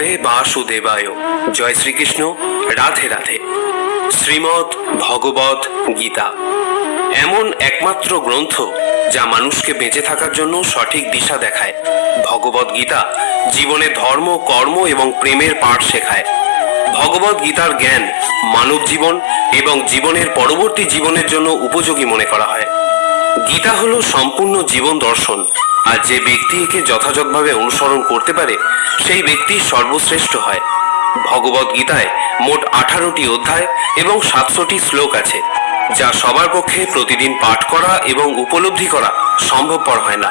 নমস্তে বাসুদেবায়। জয় শ্রীকৃষ্ণ। রাধে রাধে। শ্রীমৎ ভগবত গীতা। এমন একমাত্র গ্রন্থ যা মানুষকে বেঁচে থাকার জন্য সঠিক দিশা দেখায়। ভগবত গীতা জীবনে ধর্ম, কর্ম এবং প্রেমের পাঠ শেখায়। ভগবত গীতার জ্ঞান মানব জীবন এবং জীবনের পরবর্তী জীবনের জন্য উপযোগী মনে করা হয়। গীতা হলো সম্পূর্ণ জীবন দর্শন। আর যে ব্যক্তি একে যথাযথভাবে অনুসরণ করতে পারে, সেই ব্যক্তি সর্বশ্রেষ্ঠ হয়। ভগবত গীতায় মোট আঠারোটি অধ্যায় এবং সাতশোটি শ্লোক আছে, যা সবার পক্ষে প্রতিদিন পাঠ করা এবং উপলব্ধি করা সম্ভবপর হয় না।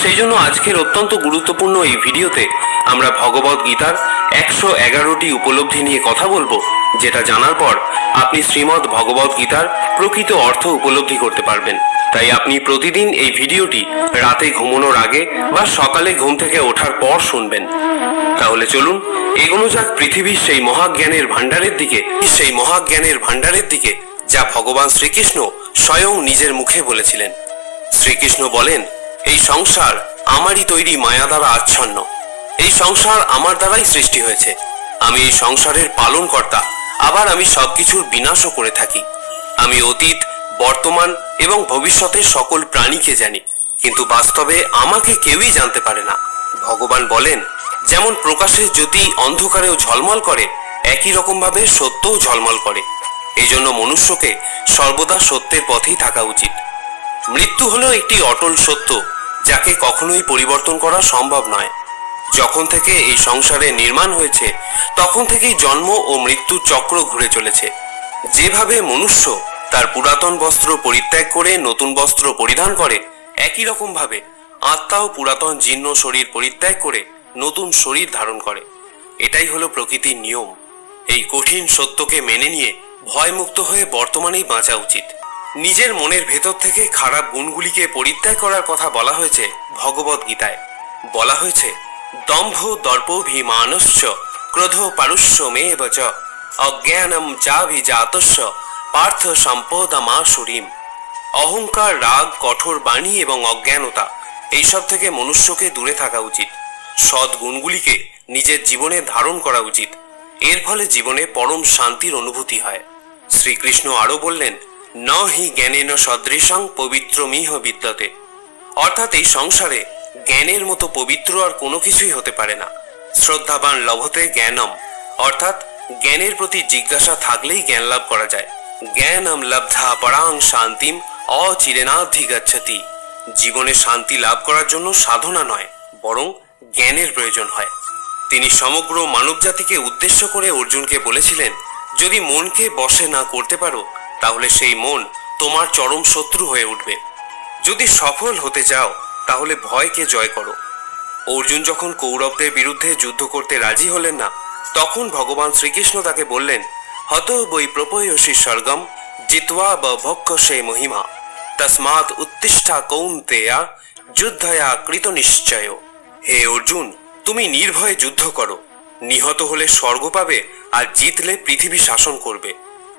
সেই জন্য আজকের অত্যন্ত গুরুত্বপূর্ণ এই ভিডিওতে আমরা ভগবত গীতার একশো এগারোটি উপলব্ধি নিয়ে কথা বলব, যেটা জানার পর আপনি শ্রীমৎ ভগবত গীতার প্রকৃত অর্থ উপলব্ধি করতে পারবেন। তাই আপনি প্রতিদিন এই ভিডিওটি রাতে ঘুমানোর আগে বা সকালে ঘুম থেকে ওঠার পর শুনবেন। তাহলে চলুন, এগোনো যাক পৃথিবীর সেই মহাজ্ঞানের ভাণ্ডারের দিকে, সেই মহাজ্ঞানের ভাণ্ডারের দিকে, যা ভগবান শ্রীকৃষ্ণ স্বয়ং নিজের মুখে বলেছিলেন। শ্রীকৃষ্ণ বলেন, এই সংসার আমারই তৈরি মায়া দ্বারা আচ্ছন্ন। এই সংসার আমার দ্বারাই সৃষ্টি হয়েছে। আমি এই সংসারের পালন কর্তা আবার আমি সবকিছুর বিনাশও করে থাকি। আমি অতীত বর্তমান এবং ভবিষ্যতের সকল প্রাণীকে জানি, কিন্তু বাস্তবে আমাকে কেউই জানতে পারে না। ভগবান বলেন, যেমন প্রকাশের জ্যোতি অন্ধকারেও ঝলমল করে, একই রকমভাবে সত্যও ঝলমল করে। এই জন্য মনুষ্যকে সর্বদা সত্যের পথেই থাকা উচিত। মৃত্যু হলো একটি অটল সত্য, যাকে কখনোই পরিবর্তন করা সম্ভব নয়। যখন থেকে এই সংসারে নির্মাণ হয়েছে, তখন থেকেই জন্ম ও মৃত্যুর চক্র ঘুরে চলেছে। যেভাবে মনুষ্য তার পুরাতন বস্ত্র পরিত্যাগ করে নতুন বস্ত্র পরিধান করে একই রকম ভাবে আত্মাও পুরাতন জীর্ণ শরীর পরিত্যাগ করে নতুন শরীর ধারণ করে। এটাই হলো প্রকৃতির নিয়ম। এই কঠিন সত্যকে মেনে নিয়ে ভয়মুক্ত হয়ে বর্তমানেই বাঁচা উচিত। নিজের মনের ভেতর থেকে খারাপ গুণগুলিকে পরিত্যাগ করার কথা বলা হয়েছে ভগবত গীতায়। বলা হয়েছে, দম্ভ দর্পভিমানস্য ক্রোধ পারুষ্য মে বচ অজ্ঞানম চাভিজাতস্য পার্থ সম্পদমাসুরিম অহংকার, রাগ, কঠোর বাণী এবং অজ্ঞানতা, এইসব থেকে মনুষ্যকে দূরে থাকা উচিত। সৎ গুণগুলিকে নিজের জীবনে ধারণ করা উচিত। এর ফলে জীবনে পরম শান্তির অনুভূতি হয়। শ্রীকৃষ্ণ আরও বললেন, ন হি জ্ঞানেন সদৃশং পবিত্র মিহ বিদ্যতে। অর্থাৎ এই সংসারে জ্ঞানের মতো পবিত্র আর কোনো কিছুই হতে পারে না। শ্রদ্ধাবান লভতে জ্ঞানম, অর্থাৎ জ্ঞানের প্রতি জিজ্ঞাসা থাকলেই জ্ঞান লাভ করা যায়। জ্ঞানম লব্ধা পরাং শান্তিম অচিরেনাধিগচ্ছতি জীবনে শান্তি লাভ করার জন্য সাধনা নয়, বরং জ্ঞানের প্রয়োজন হয়। তিনি সমগ্র মানবজাতিকে উদ্দেশ্য করে অর্জুনকে বলেছিলেন, যদি মনকে বশে না করতে পারো, তাহলে সেই মন তোমার চরম শত্রু হয়ে উঠবে। যদি সফল হতে চাও, তাহলে ভয়কে জয় করো। অর্জুন যখন কৌরবদের বিরুদ্ধে যুদ্ধ করতে রাজি হলেন না, তখন ভগবান শ্রীকৃষ্ণ তাকে বললেন হত বৈ প্রপয়সী স্বর্গম বভক্ষ সে মহিমা। তসমাৎ উত্তিষ্ঠা কৌন্তেয়া, যুদ্ধয়া কৃত নিশ্চয়। হে অর্জুন, তুমি নির্ভয়ে যুদ্ধ করো। নিহত হলে স্বর্গ পাবে আর জিতলে পৃথিবী শাসন করবে।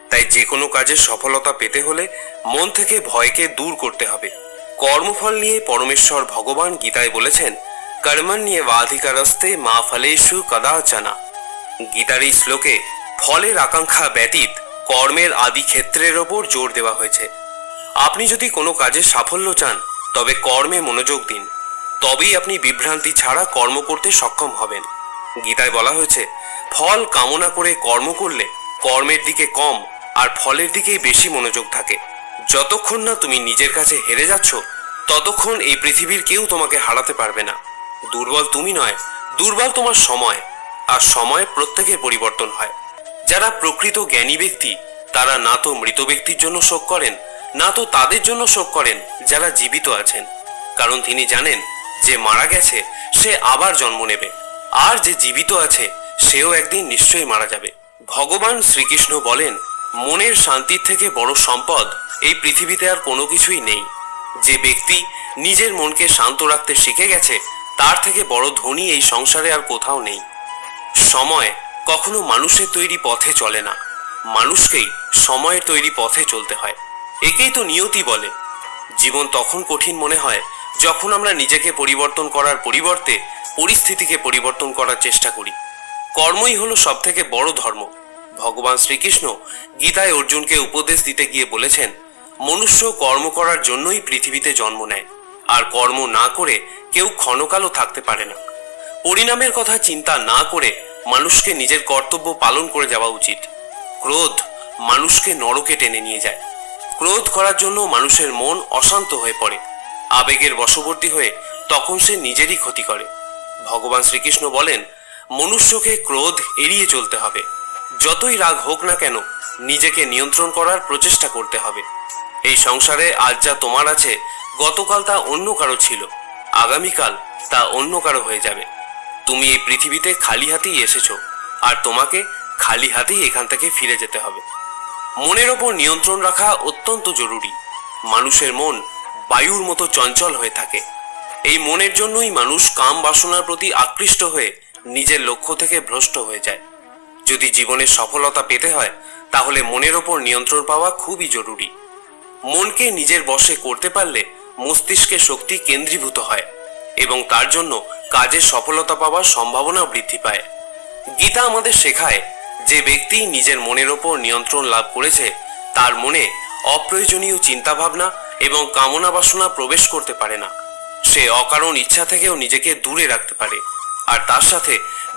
তাই যে কোনো কাজে সফলতা পেতে হলে মন থেকে ভয়কে দূর করতে হবে। কর্মফল নিয়ে পরমেশ্বর ভগবান গীতায় বলেছেন কর্মণ্যে বাধিকারস্তে মা ফলেষু কদাচনা। গীতার এই শ্লোকে ফলের আকাঙ্ক্ষা ব্যতীত কর্মের আদি ক্ষেত্রের ওপর জোর দেওয়া হয়েছে। আপনি যদি কোনো কাজে সাফল্য চান, তবে কর্মে মনোযোগ দিন। তবেই আপনি বিভ্রান্তি ছাড়া কর্ম করতে সক্ষম হবেন। গীতায় বলা হয়েছে, ফল কামনা করে কর্ম করলে কর্মের দিকে কম আর ফলের দিকেই বেশি মনোযোগ থাকে। যতক্ষণ না তুমি নিজের কাছে হেরে যাচ্ছ, ততক্ষণ এই পৃথিবীর কেউ তোমাকে হারাতে পারবে না। দুর্বল তুমি নয়, দুর্বল তোমার সময়। আর সময় প্রত্যেকের পরিবর্তন হয়। যারা প্রকৃত জ্ঞানী ব্যক্তি, তারা না তো মৃত ব্যক্তির জন্য শোক করেন, না তো তাদের জন্য শোক করেন যারা জীবিত আছেন। কারণ তিনি জানেন, যে মারা গেছে, সে আবার জন্ম নেবে। আর যে জীবিত আছে, সেও একদিন নিশ্চয়ই মারা যাবে। ভগবান শ্রীকৃষ্ণ বলেন, মনের শান্তির থেকে বড় সম্পদ এই পৃথিবীতে আর কোনো কিছুই নেই। যে ব্যক্তি নিজের মনকে শান্ত রাখতে শিখে গেছে, তার থেকে বড় ধনী এই সংসারে আর কোথাও নেই। সময় কখনো মানুষের তৈরি পথে চলে না। মানুষকেই সময়ের তৈরি পথে চলতে হয়। একেই তো নিয়তি বলে। জীবন তখন কঠিন মনে হয় যখন আমরা নিজেকে পরিবর্তন করার পরিবর্তে পরিস্থিতিকে পরিবর্তন করার চেষ্টা করি। কর্মই হলো সব থেকে বড় ধর্ম। ভগবান শ্রীকৃষ্ণ গীতায় অর্জুনকে উপদেশ দিতে গিয়ে বলেছেন, মনুষ্য কর্ম করার জন্যই পৃথিবীতে জন্ম নেয়, আর কর্ম না করে কেউ ক্ষণকালও থাকতে পারে না। পরিণামের কথা চিন্তা না করে মানুষকে নিজের কর্তব্য পালন করে যাওয়া উচিত। ক্রোধ মানুষকে নরকে টেনে নিয়ে যায়। ক্রোধ করার জন্য মানুষের মন অশান্ত হয়ে পড়ে। আবেগের বশবর্তী হয়ে তখন সে নিজেরই ক্ষতি করে। ভগবান শ্রীকৃষ্ণ বলেন, মনুষ্যকে ক্রোধ এড়িয়ে চলতে হবে। যতই রাগ হোক না কেন, নিজেকে নিয়ন্ত্রণ করার প্রচেষ্টা করতে হবে। এই সংসারে আজ যা তোমার আছে, গতকাল তা অন্য কারও ছিল। আগামীকাল তা অন্য কারও হয়ে যাবে। তুমি এই পৃথিবীতে খালি হাতেই এসেছ, আর তোমাকে খালি হাতেই এখান থেকে ফিরে যেতে হবে। মনের ওপর নিয়ন্ত্রণ রাখা অত্যন্ত জরুরি। মানুষের মন বায়ুর মতো চঞ্চল হয়ে থাকে। এই মনের জন্যই মানুষ কাম বাসনার প্রতি আকৃষ্ট হয়ে নিজের লক্ষ্য থেকে ভ্রষ্ট হয়ে যায়। যদি জীবনে সফলতা পেতে হয়, তাহলে মনের ওপর নিয়ন্ত্রণ পাওয়া খুবই জরুরি। মনকে নিজের বশে করতে পারলে মস্তিষ্কে শক্তি কেন্দ্রীভূত হয়। এবং তার জন্য কাজে সফলতা পাওয়ার সম্ভাবনা বৃদ্ধি পায়। গীতা আমাদের শেখায় যে ব্যক্তি নিজের মনের ওপর নিয়ন্ত্রণ লাভ করেছে, তার মনে অপ্রয়োজনীয় চিন্তাভাবনা এবং কামনা বাসনা প্রবেশ করতে পারে না। সে অকারণ ইচ্ছা থেকেও নিজেকে দূরে রাখতে পারে, আর তার সাথে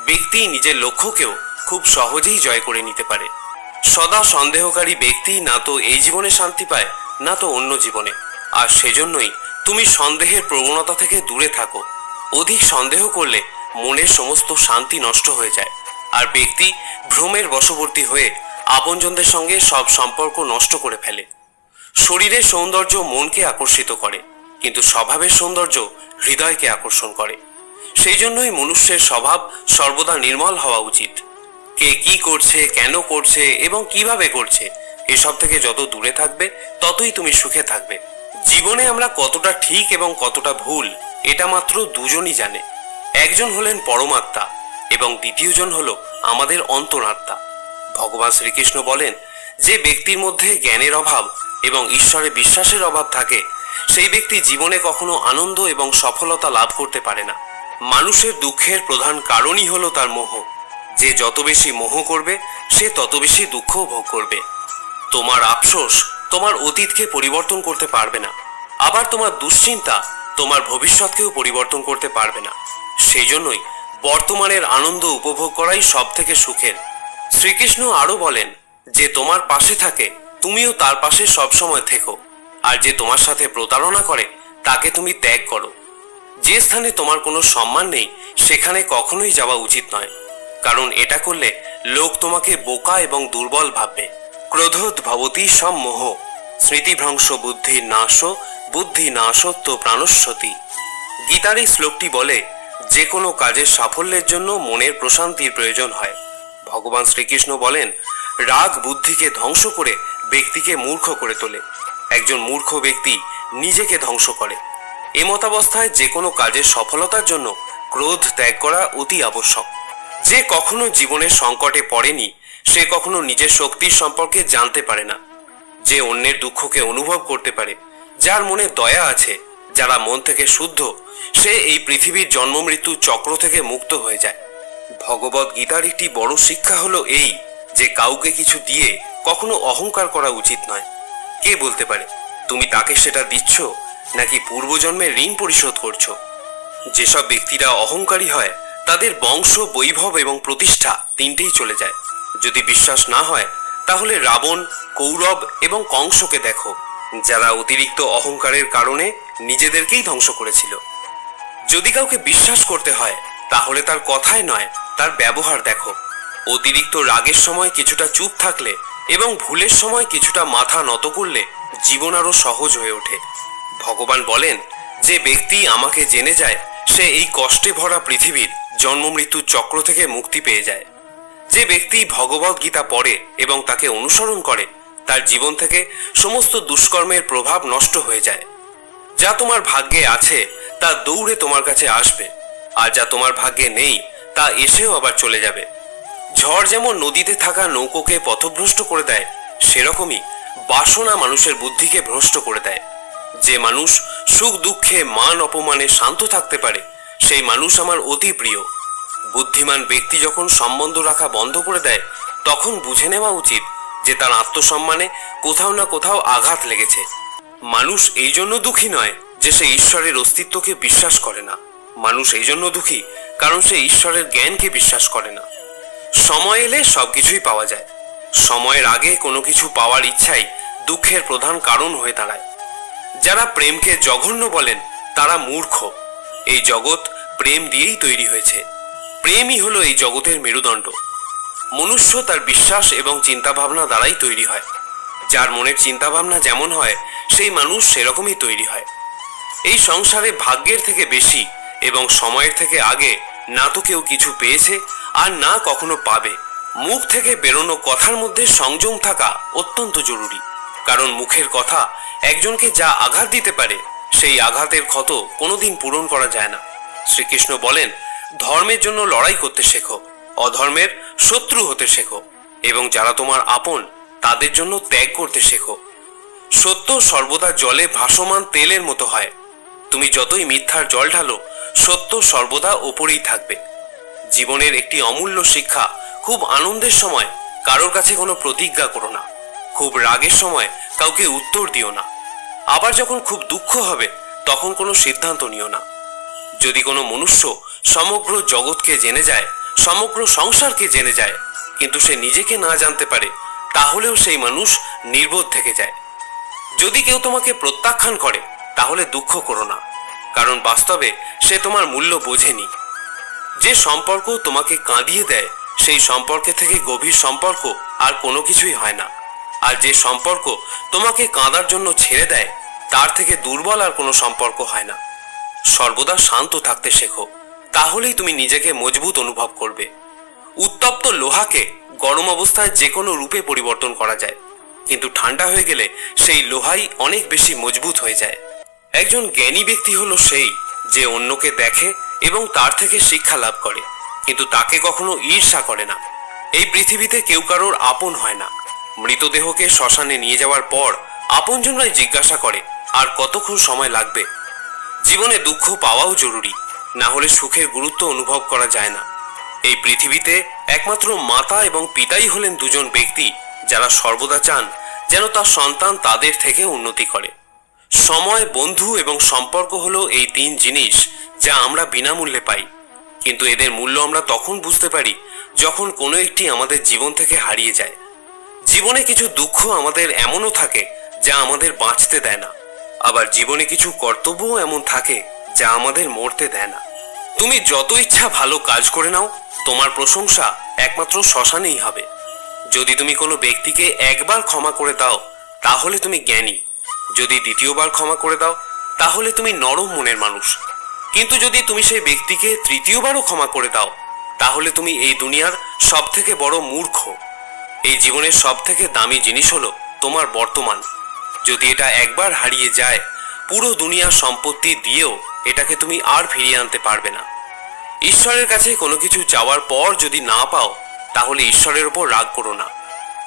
ব্যক্তি নিজের লক্ষ্যকেও খুব সহজেই জয় করে নিতে পারে। সদা সন্দেহকারী ব্যক্তি না তো এই জীবনে শান্তি পায়, না তো অন্য জীবনে, আর সেজন্যই তুমি সন্দেহের প্রবণতা থেকে দূরে থাকো। অধিক সন্দেহ করলে মনের সমস্ত শান্তি নষ্ট হয়ে যায়। আর ব্যক্তি ভ্রমের বশবর্তী হয়ে আপনজনদের সঙ্গে সব সম্পর্ক নষ্ট করে ফেলে। শরীরের সৌন্দর্য মনকে আকর্ষিত করে, কিন্তু স্বভাবের সৌন্দর্য হৃদয়কে আকর্ষণ করে। সেই জন্যই মনুষ্যের স্বভাব সর্বদা নির্মল হওয়া উচিত। কে কি করছে, কেন করছে এবং কীভাবে করছে, এসব থেকে যত দূরে থাকবে, ততই তুমি সুখে থাকবে। জীবনে আমরা কতটা ঠিক এবং কতটা ভুল, এটা মাত্র দুজনই জানে। একজন হলেন পরমাত্মা এবং দ্বিতীয়জন হল আমাদের অন্তরাত্মা। ভগবান শ্রীকৃষ্ণ বলেন, যে ব্যক্তির মধ্যে জ্ঞানের অভাব এবং ঈশ্বরে বিশ্বাসের অভাব থাকে, সেই ব্যক্তি জীবনে কখনো আনন্দ এবং সফলতা লাভ করতে পারে না। মানুষের দুঃখের প্রধান কারণই হলো তার মোহ। যে যত বেশি মোহ করবে, সে তত বেশি দুঃখ ভোগ করবে। তোমার আফসোস তোমার অতীতকে পরিবর্তন করতে পারবে না। আবার তোমার দুশ্চিন্তা তোমার ভবিষ্যৎকেও পরিবর্তন করতে পারবে না। সেই জন্যই বর্তমানের আনন্দ উপভোগ করাই সব থেকে সুখের। শ্রীকৃষ্ণ আরও বলেন, যে তোমার পাশে থাকে, তুমিও তার পাশে সবসময় থেকো। আর যে তোমার সাথে প্রতারণা করে, তাকে তুমি ত্যাগ করো। যে স্থানে তোমার কোনো সম্মান নেই, সেখানে কখনোই যাওয়া উচিত নয়। কারণ এটা করলে লোক তোমাকে বোকা এবং দুর্বল ভাববে। ক্রোধোদ ভবতী সম্মোহ। স্মৃতিভ্রংশ বুদ্ধির নাশ, বুদ্ধি নাশত্ব প্রাণস্বতী। গীতার এই শ্লোকটি বলে, যে কোনো কাজের সাফল্যের জন্য মনের প্রশান্তির প্রয়োজন হয়। ভগবান শ্রীকৃষ্ণ বলেন, রাগ বুদ্ধিকে ধ্বংস করে ব্যক্তিকে মূর্খ করে তোলে। একজন মূর্খ ব্যক্তি নিজেকে ধ্বংস করে। এমতাবস্থায় যে কোনো কাজের সফলতার জন্য ক্রোধ ত্যাগ করা অতি আবশ্যক। যে কখনো জীবনের সংকটে পড়েনি সে কখনো নিজের শক্তির সম্পর্কে জানতে পারে না, যে অন্যের দুঃখকে অনুভব করতে পারে। যার মনে দয়া আছে, যারা মন থেকে শুদ্ধ, সে এই পৃথিবীর জন্ম মৃত্যু চক্র থেকে মুক্ত হয়ে যায়। ভগবত গীতার একটি বড় শিক্ষা হলো এই, যে কাউকে কিছু দিয়ে কখনো অহংকার করা উচিত নয়। কে বলতে পারে, তুমি তাকে সেটা দিচ্ছ, নাকি পূর্বজন্মের ঋণ পরিশোধ করছ? যেসব ব্যক্তিরা অহংকারী হয়, তাদের বংশ, বৈভব এবং প্রতিষ্ঠা তিনটেই চলে যায়। যদি বিশ্বাস না হয়, তাহলে রাবণ, কৌরব এবং কংসকে দেখো, যারা অতিরিক্ত অহংকারের কারণে নিজেদেরকেই ধ্বংস করেছিল। যদি কাউকে বিশ্বাস করতে হয়, তাহলে তার কথায় নয়, তার ব্যবহার দেখো। অতিরিক্ত রাগের সময় কিছুটা চুপ থাকলে এবং ভুলের সময় কিছুটা মাথা নত করলে জীবন আরও সহজ হয়ে ওঠে। ভগবান বলেন, যে ব্যক্তি আমাকে জেনে যায়, সে এই কষ্টে ভরা পৃথিবীর জন্ম মৃত্যুর চক্র থেকে মুক্তি পেয়ে যায়। যে ব্যক্তি ভগবত গীতা পড়ে এবং তাকে অনুসরণ করে, তার জীবন থেকে সমস্ত দুষ্কর্মের প্রভাব নষ্ট হয়ে যায়। যা তোমার ভাগ্যে আছে, তা দৌড়ে তোমার কাছে আসবে। আর যা তোমার ভাগ্যে নেই, তা এসেও আবার চলে যাবে। ঝড় যেমন নদীতে থাকা নৌকোকে পথভ্রষ্ট করে দেয়, সেরকমই বাসনা মানুষের বুদ্ধিকে ভ্রষ্ট করে দেয়। যে মানুষ সুখ দুঃখে মান অপমানে শান্ত থাকতে পারে, সেই মানুষ আমার অতি প্রিয়। বুদ্ধিমান ব্যক্তি যখন সম্বন্ধ রাখা বন্ধ করে দেয়, তখন বুঝে নেওয়া উচিত যে তার আত্মসম্মানে কোথাও না কোথাও আঘাত লেগেছে। মানুষ এই জন্য দুঃখী নয় যে সে ঈশ্বরের অস্তিত্বকে বিশ্বাস করে না। মানুষ এই জন্য দুঃখী কারণ সে ঈশ্বরের জ্ঞানকে বিশ্বাস করে না। সময় এলে সবকিছুই পাওয়া যায়। সময়ের আগে কোনো কিছু পাওয়ার ইচ্ছাই দুঃখের প্রধান কারণ হয়ে দাঁড়ায়। যারা প্রেমকে জঘন্য বলেন, তারা মূর্খ। এই জগৎ প্রেম দিয়েই তৈরি হয়েছে। প্রেমই হলো এই জগতের মেরুদণ্ড। মনুষ্য তার বিশ্বাস এবং চিন্তাভাবনা দ্বারাই তৈরি হয়। যার মনের চিন্তাভাবনা যেমন হয়, সেই মানুষ সেরকমই তৈরি হয়। এই সংসারে ভাগ্যের থেকে বেশি এবং সময়ের থেকে আগে না তো কেউ কিছু পেয়েছে আর না কখনো পাবে। মুখ থেকে বেরোনো কথার মধ্যে সংযম থাকা অত্যন্ত জরুরি। কারণ মুখের কথা একজনকে যা আঘাত দিতে পারে, সেই আঘাতের ক্ষত কোনোদিন পূরণ করা যায় না। শ্রীকৃষ্ণ বলেন ধর্মের জন্য লড়াই করতে শেখো, অধর্মের শত্রু হতে শেখো, এবং যারা তোমার আপন, তাদের জন্য ত্যাগ করতে শেখো। সত্য সর্বদা জলে ভাসমান তেলের মতো হয়। তুমি যতই মিথ্যার জল ঢালো, সত্য সর্বদা ওপরেই থাকবে। জীবনের একটি অমূল্য শিক্ষা খুব আনন্দের সময় কারোর কাছে কোনো প্রতিজ্ঞা করো না। খুব রাগের সময় কাউকে উত্তর দিও না। আবার যখন খুব দুঃখ হবে, তখন কোনো সিদ্ধান্ত নিও না। যদি কোনো মনুষ্য সমগ্র জগৎকে জেনে যায়, সমগ্র সংসারকে জেনে যায়। কিন্তু সে নিজেকে না জানতে পারে, তাহলেও সেই মানুষ নির্বোধ থেকে যায়। যদি কেউ তোমাকে প্রত্যাখ্যান করে, তাহলে দুঃখ করো না, কারণ বাস্তবে সে তোমার মূল্য বোঝেনি। যে সম্পর্ক তোমাকে কাঁদিয়ে দেয়, সেই সম্পর্কে থেকে গভীর সম্পর্ক আর কোনো কিছুই হয় না। আর যে সম্পর্ক তোমাকে কাঁদার জন্য ছেড়ে দেয়, তার থেকে দুর্বল আর কোনো সম্পর্ক হয় না। সর্বদা শান্ত থাকতে শেখো। তাহলেই তুমি নিজেকে মজবুত অনুভব করবে। উত্তপ্ত লোহাকে গরম অবস্থায় যে কোনো রূপে পরিবর্তন করা যায়। কিন্তু ঠান্ডা হয়ে গেলে সেই লোহাই অনেক বেশি মজবুত হয়ে যায়। একজন জ্ঞানী ব্যক্তি হলো সেই যে অন্যকে দেখে এবং তার থেকে শিক্ষা লাভ করে, কিন্তু তাকে কখনো ঈর্ষা করে না। এই পৃথিবীতে কেউ কারোর আপন হয় না। মৃতদেহকে শ্মশানে নিয়ে যাওয়ার পর আপনজনরাই জিজ্ঞাসা করে, আর কতক্ষণ সময় লাগবে? জীবনে দুঃখ পাওয়াও জরুরি। না হলে সুখের গুরুত্ব অনুভব করা যায় না। এই পৃথিবীতে একমাত্র মাতা এবং পিতাই হলেন দুজন ব্যক্তি যারা সর্বদা চান যেন তার সন্তান তাদের থেকে উন্নতি করে। সময়, বন্ধু এবং সম্পর্ক হলো এই তিন জিনিস যা আমরা বিনামূল্যে পাই। কিন্তু এদের মূল্য আমরা তখন বুঝতে পারি যখন কোনো একটি আমাদের জীবন থেকে হারিয়ে যায়। জীবনে কিছু দুঃখ আমাদের এমনও থাকে যা আমাদের বাঁচতে দেয় না। আবার জীবনে কিছু কর্তব্যও এমন থাকে যা আমাদের মরতে দেয় না। তুমি যত ইচ্ছা ভালো কাজ করে নাও, তোমার প্রশংসা একমাত্র শ্মশানেই হবে। যদি তুমি কোনো ব্যক্তিকে একবার ক্ষমা করে দাও, তাহলে তুমি জ্ঞানী। যদি দ্বিতীয়বার ক্ষমা করে দাও, তাহলে তুমি নরম মনের মানুষ। কিন্তু যদি তুমি সেই ব্যক্তিকে তৃতীয়বারও ক্ষমা করে দাও, তাহলে তুমি এই দুনিয়ার সব থেকে বড় মূর্খ। এই জীবনের সব থেকে দামি জিনিস হলো তোমার বর্তমান। যদি এটা একবার হারিয়ে যায়, পুরো দুনিয়ার সম্পত্তি দিয়েও এটাকে তুমি আর ফিরিয়ে আনতে পারবে না। ঈশ্বরের কাছে কোনো কিছু চাওয়ার পর যদি না পাও, তাহলে ঈশ্বরের ওপর রাগ করো না।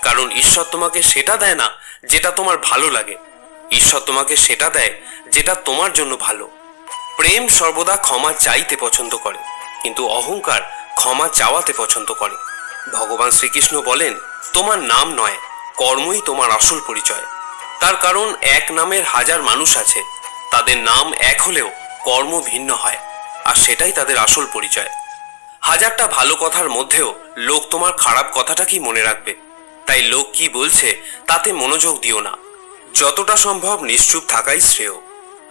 কারণ ঈশ্বর তোমাকে সেটা দেয় না যেটা তোমার ভালো লাগে। ঈশ্বর তোমাকে সেটা দেয় যেটা তোমার জন্য ভালো। প্রেম সর্বদা ক্ষমা চাইতে পছন্দ করে, কিন্তু অহংকার ক্ষমা চাওয়াতে পছন্দ করে। ভগবান শ্রীকৃষ্ণ বলেন, তোমার নাম নয়, কর্মই তোমার আসল পরিচয়। তার কারণ এক নামের হাজার মানুষ আছে, তাদের নাম এক হলেও কর্ম ভিন্ন হয়, আর সেটাই তাদের আসল পরিচয়। হাজারটা ভালো কথার মধ্যেও লোক তোমার খারাপ কথাটা কি মনে রাখবে? তাই লোক কি বলছে তাতে মনোযোগ দিও না। যতটা সম্ভব নিশ্চুপ থাকাই শ্রেয়।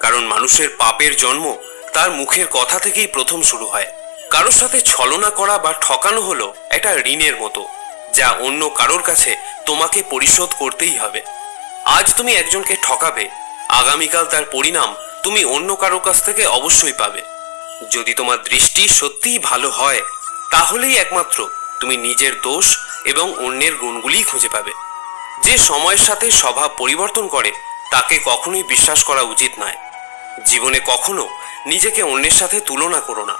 কারণ মানুষের পাপের জন্ম তার মুখের কথা থেকেই প্রথম শুরু হয়। কারোর সাথে ছলনা করা বা ঠকানো হলো একটা ঋণের মতো, যা অন্য কারোর কাছে তোমাকে পরিশোধ করতেই হবে। আজ তুমি একজনকে ঠকাবে, আগামীকাল তার পরিণাম তুমি অন্য কারোর কাছ থেকে অবশ্যই পাবে। যদি তোমার দৃষ্টি সত্যিই ভালো হয়, তাহলেই একমাত্র তুমি নিজের দোষ এবং অন্যের গুণগুলিই খুঁজে পাবে। যে সময়ের সাথে স্বভাব পরিবর্তন করে, তাকে কখনোই বিশ্বাস করা উচিত নয়। জীবনে কখনো নিজেকে অন্যের সাথে তুলনা করো না।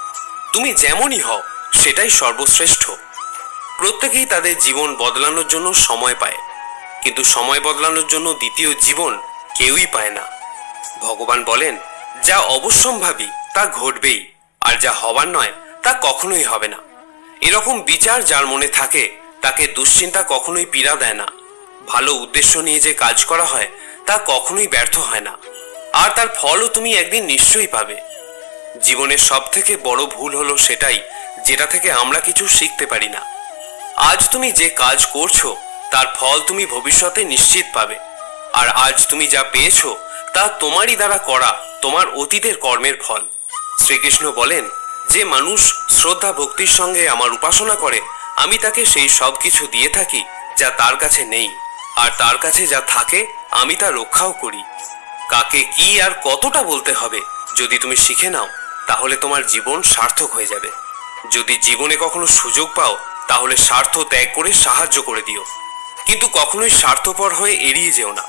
তুমি যেমনই হও, সেটাই সর্বশ্রেষ্ঠ। প্রত্যেকেই তাদের জীবন বদলানোর জন্য সময় পায়। কিন্তু সময় বদলানোর জন্য দ্বিতীয় জীবন কেউই পায় না। ভগবান বলেন, যা অবশ্যম্ভাবী, তা ঘটবেই, আর যা হবার নয়, তা কখনোই হবে না। এরকম বিচার যার মনে থাকে, তাকে দুশ্চিন্তা কখনোই পীড়া দেয় না। ভালো উদ্দেশ্য নিয়ে যে কাজ করা হয়, তা কখনোই ব্যর্থ হয় না। আর তার ফলও তুমি একদিন নিশ্চয়ই পাবে। জীবনের সব থেকে বড় ভুল হলো সেটাই, যেটা থেকে আমরা কিছু শিখতে পারি না। আজ তুমি যে কাজ করছ, তার ফল তুমি ভবিষ্যতে নিশ্চিত পাবে। আর আজ তুমি যা পেয়েছ তা তোমারই দ্বারা করা তোমার অতীতের কর্মের ফল। শ্রীকৃষ্ণ বলেন, যে মানুষ শ্রদ্ধা ভক্তির সঙ্গে আমার উপাসনা করে, আমি তাকে সেই সব কিছু দিয়ে থাকি যা তার কাছে নেই, আর তার কাছে যা থাকে, আমি তা রক্ষাও করি। কাকে কি আর কতটা বলতে হবে, যদি তুমি শিখে নাও, তাহলে তোমার জীবন সার্থক হয়ে যাবে। যদি জীবনে কখনো সুযোগ পাও, তাহলে স্বার্থ ত্যাগ করে সাহায্য করে দিও। কিন্তু কখনোই স্বার্থপর হয়ে এড়িয়ে যেও না।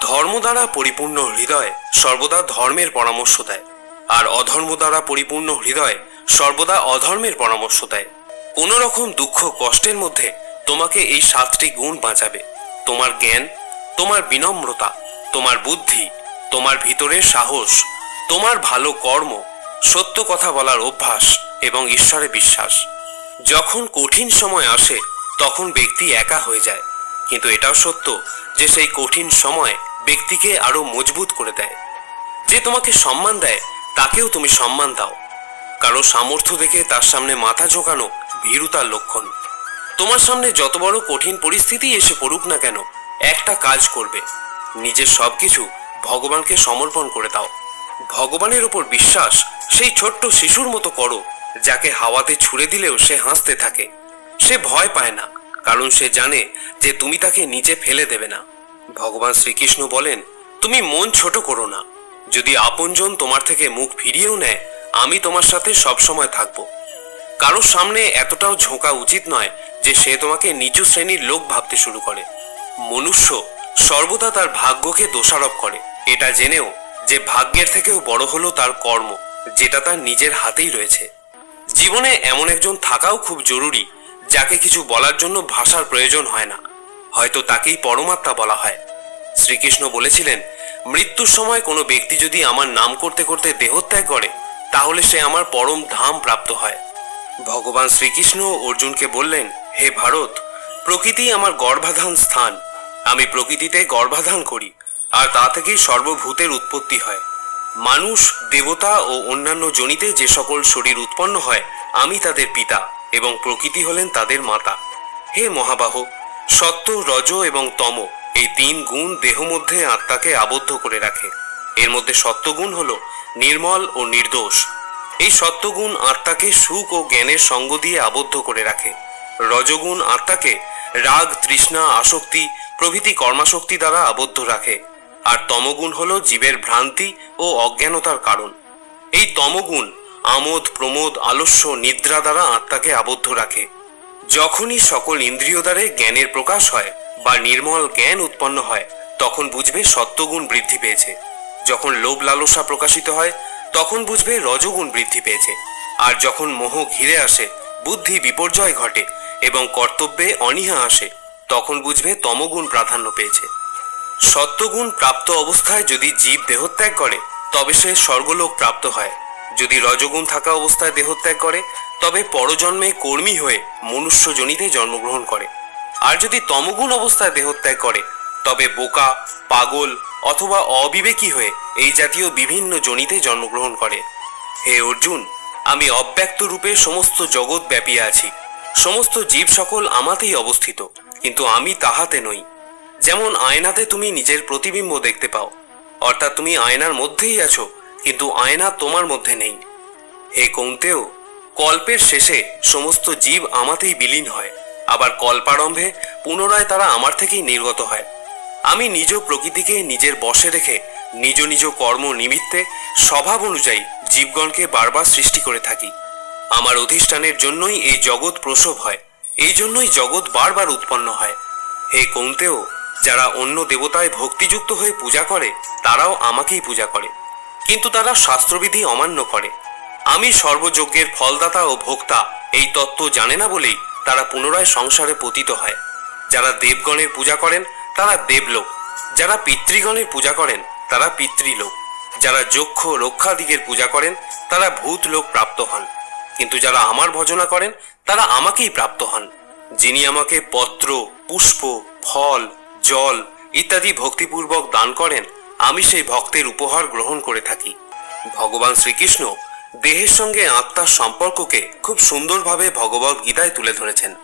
ধর্ম দ্বারা পরিপূর্ণ হৃদয় সর্বদা ধর্মের পরামর্শ দেয়, আর অধর্ম দ্বারা পরিপূর্ণ হৃদয় সর্বদা অধর্মের পরামর্শ দেয়। কোনো রকম দুঃখ কষ্টের মধ্যে তোমাকে এই সাতটি গুণ বাঁচাবে। তোমার জ্ঞান, তোমার বিনম্রতা, তোমার বুদ্ধি, তোমার ভিতরের সাহস, তোমার ভালো কর্ম, সত্য কথা বলার অভ্যাস এবং ঈশ্বরে বিশ্বাস। যখন কঠিন সময় আসে, তখন ব্যক্তি একা হয়ে যায়, কিন্তু এটাও সত্য যে সেই কঠিন সময় ব্যক্তিকে আরও মজবুত করে দেয়। যে তোমাকে সম্মান দেয়, তাকেও তুমি সম্মান দাও। কারও সামর্থ্য দেখে তার সামনে মাথা ঝোঁকানো ভীরুতার লক্ষণ। তোমার সামনে যত বড় কঠিন পরিস্থিতি এসে পড়ুক না কেন, একটা কাজ করবে। নিজের সবকিছু ভগবানকে সমর্পণ করে দাও। ভগবানের উপর বিশ্বাস সেই ছোট্ট শিশুর মতো করো, যাকে হাওয়াতে ছুড়ে দিলেও সে হাসতে থাকে। সে ভয় পায় না। কারণ সে জানে যে তুমি তাকে নিচে ফেলে দেবে না। ভগবান শ্রীকৃষ্ণ বলেন, তুমি মন ছোট করো না। যদি আপনজন তোমার থেকে মুখ ফিরিয়েও নেয়, আমি তোমার সাথে সবসময় থাকব। কারোর সামনে এতটাও ঝোঁকা উচিত নয় যে সে তোমাকে নিচু শ্রেণির লোক ভাবতে শুরু করে। মনুষ্য সর্বদা তার ভাগ্যকে দোষারোপ করে। এটা জেনেও যে ভাগ্যের থেকেও বড় হলো তার কর্ম, যেটা তার নিজের হাতেই রয়েছে। জীবনে এমন একজন থাকাও খুব জরুরি যাকে কিছু বলার জন্য ভাষার প্রয়োজন হয় না। হয়তো তাকেই পরমাত্মা বলা হয়। শ্রীকৃষ্ণ বলেছিলেন, মৃত্যুর সময় কোনো ব্যক্তি যদি আমার নাম করতে করতে দেহত্যাগ করে, তাহলে সে আমার পরম ধাম প্রাপ্ত হয়। ভগবান শ্রীকৃষ্ণ অর্জুনকে বললেন, হে ভারত, প্রকৃতি আমার গর্ভাধান স্থান। আমি প্রকৃতিতে গর্ভাধান করি, আর তা থেকেই সর্বভূতের উৎপত্তি হয়। মানুষ, দেবতা ও অন্যান্য জনিতে যে সকল শরীর উৎপন্ন হয়, আমি তাদের পিতা। এবং প্রকৃতি হলেন তাদের মাতা। হে মহাবাহ, সত্য, রজ এবং তম এই তিন গুণ দেহ মধ্যে আত্মাকে আবদ্ধ করে রাখে। এর মধ্যে সত্যগুণ হল নির্মল ও নির্দোষ। এই সত্যগুণ আত্মাকে সুখ ও জ্ঞানের সঙ্গ দিয়ে আবদ্ধ করে রাখে। রজগুণ আত্মাকে রাগ, তৃষ্ণা, আসক্তি, প্রভৃতি কর্মাশক্তি দ্বারা আবদ্ধ রাখে। আর তমগুণ হল জীবের ভ্রান্তি ও অজ্ঞানতার কারণ। এই তমগুণ আমোদ, প্রমোদ, আলস্য, নিদ্রা দ্বারা আত্মাকে আবদ্ধ রাখে। যখনই সকল ইন্দ্রিয় দ্বারে জ্ঞানের প্রকাশ হয় বা নির্মল জ্ঞান উৎপন্ন হয়, তখন বুঝবে সত্যগুণ বৃদ্ধি পেয়েছে। যখন লোভ লালসা প্রকাশিত হয়, তখন বুঝবে রজগুণ বৃদ্ধি পেয়েছে। আর যখন মোহ ঘিরে আসে, বুদ্ধি বিপর্যয় ঘটে এবং কর্তব্যে অনীহা আসে, তখন বুঝবে তমগুণ প্রাধান্য পেয়েছে। সত্যগুণ প্রাপ্ত অবস্থায় যদি জীব দেহত্যাগ করে, তবে সে স্বর্গলোক প্রাপ্ত হয়। যদি রজগুণ থাকা অবস্থায় দেহত্যাগ করে, তবে পরজন্মে কর্মী হয়ে মনুষ্য জনিতে জন্মগ্রহণ করে। আর যদি তমগুণ অবস্থায় দেহত্যাগ করে, তবে বোকা, পাগল অথবা অবিবেকী হয়ে এই জাতীয় বিভিন্ন জনিতে জন্মগ্রহণ করে। হে অর্জুন, আমি অব্যক্ত রূপে সমস্ত জগৎ ব্যাপিয়ে আছি। সমস্ত জীব সকল আমাতেই অবস্থিত, কিন্তু আমি তাহাতে নই। যেমন আয়নাতে তুমি নিজের প্রতিবিম্ব দেখতে পাও, অর্থাৎ তুমি আয়নার মধ্যেই আছো কিন্তু আয়না তোমার মধ্যে নেই। হে কৌন্তেও কল্পের শেষে সমস্ত জীব আমাতেই বিলীন হয়, আবার কল্পারম্ভে পুনরায় তারা আমার থেকেই নির্গত হয়। আমি নিজ প্রকৃতিকে নিজের বশে রেখে নিজ নিজ কর্ম নিমিত্তে স্বভাব অনুযায়ী জীবগণকে বারবার সৃষ্টি করে থাকি। আমার অধিষ্ঠানের জন্যই এই জগৎ প্রসব হয়, এই জন্যই জগৎ বারবার উৎপন্ন হয়। হে কৌন্তেও যারা অন্য দেবতায় ভক্তিযুক্ত হয়ে পূজা করে, তারাও আমাকেই পূজা করে। কিন্তু তারা শাস্ত্রবিধি অমান্য করে। আমি সর্বযজ্ঞের ফলদাতা ও ভোক্তা, এই তত্ত্ব জানে না বলেই তারা পুনরায় সংসারে পতিত হয়। যারা দেবগণের পূজা করেন, তারা দেবলোক। যারা পিতৃগণের পূজা করেন, তারা পিতৃলোক। যারা যক্ষ রক্ষাদিগের পূজা করেন, তারা ভূত লোক প্রাপ্ত হন। কিন্তু যারা আমার ভজনা করেন, তারা আমাকেই প্রাপ্ত হন। যিনি আমাকে পত্র, পুষ্প, ফল, জল ইত্যাদি ভক্তিপূর্বক দান করেন আমি সেই ভক্তের উপহার গ্রহণ করে থাকি। ভগবান শ্রীকৃষ্ণ দেহের সঙ্গে আত্মার সম্পর্ককে খুব সুন্দরভাবে ভগবত গীতায় তুলে ধরেছেন।